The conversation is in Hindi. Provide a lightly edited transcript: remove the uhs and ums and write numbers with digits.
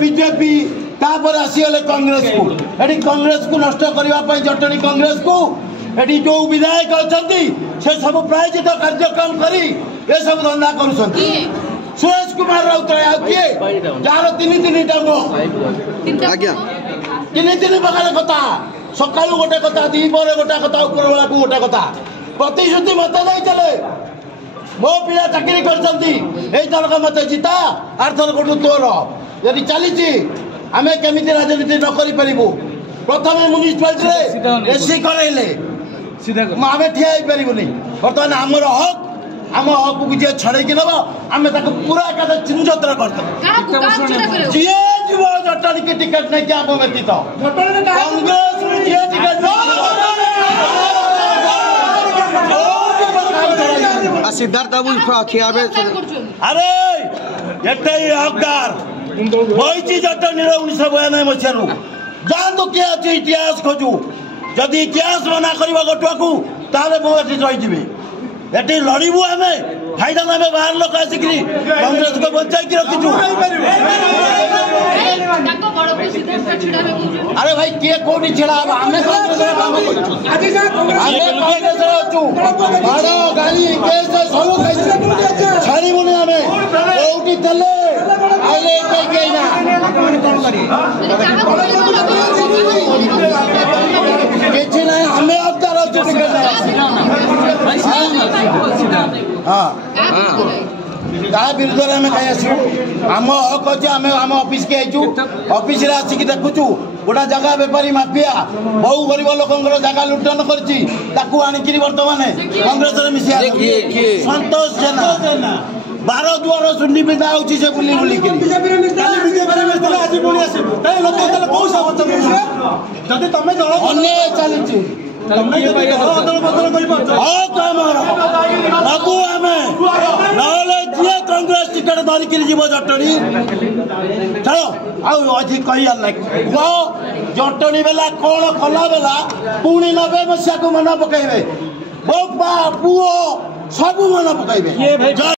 बीजेपी आसीगले कांग्रेस को एटी कांग्रेस को नष्ट करने जटणी कांग्रेस को एटी जो विधायक अच्छा से सब प्रायोजित कार्यक्रम करी ये सब धंदा कर सुरेश कुमार राउतराय किए जार तीन प्रकार कथा सका गोटे कथा दीपर गोटे कथा उपरबेला गोटे कथा प्रतिश्रुति मत नहीं मो पिला चाकरी कर मत जिता आरथर को तोर यदि चली आम केमी राजनीति न करूँ प्रथम म्यूनिसिपालिटी एसी करले आम ठिया पारूनी बर्तमान आमर हक आम हक को जी छड़े नब आम पूरा चिन्हत्र कर जी जीव जटणी की टिकेट नहीं आम व्यतीत कांग्रेस सिद्धार्थ बाबू अरे एटे हकदार बही जटनी 1992 मसीह जातु किए अच्छे इतिहास खोजू जदि इतिहास मना करवा गटुआ को ताले मो रही एटी लड़ू आम फायदा आम बाहर लोक आसिक कांग्रेस को बचाई रखीचु अरे भाई किए कौटी छिड़ा आम गाड़ी छाड़बुनि आम कौटी देले किसी ना आम अवतार ता विरुद्ध आम कहीं आसू आम हक अच्छे आम आम ऑफिस के आईचु ऑफिस आसिक देखुचु गोटा जगह बेपारी माफिया बहु गरीब लोक जगह लुटन कर बर्तमान कांग्रेस मिसिया संतोष जेना 12 दुआर सुंडी पिंधा हो बुली बुली चली कांग्रेस टिकेट धरिक जीव जटणी चलो आधी कही जटणी बेला कौन कला बेला पुणी 90 मसीहा को मन पकड़े बो पुओ सब मन पकड़े।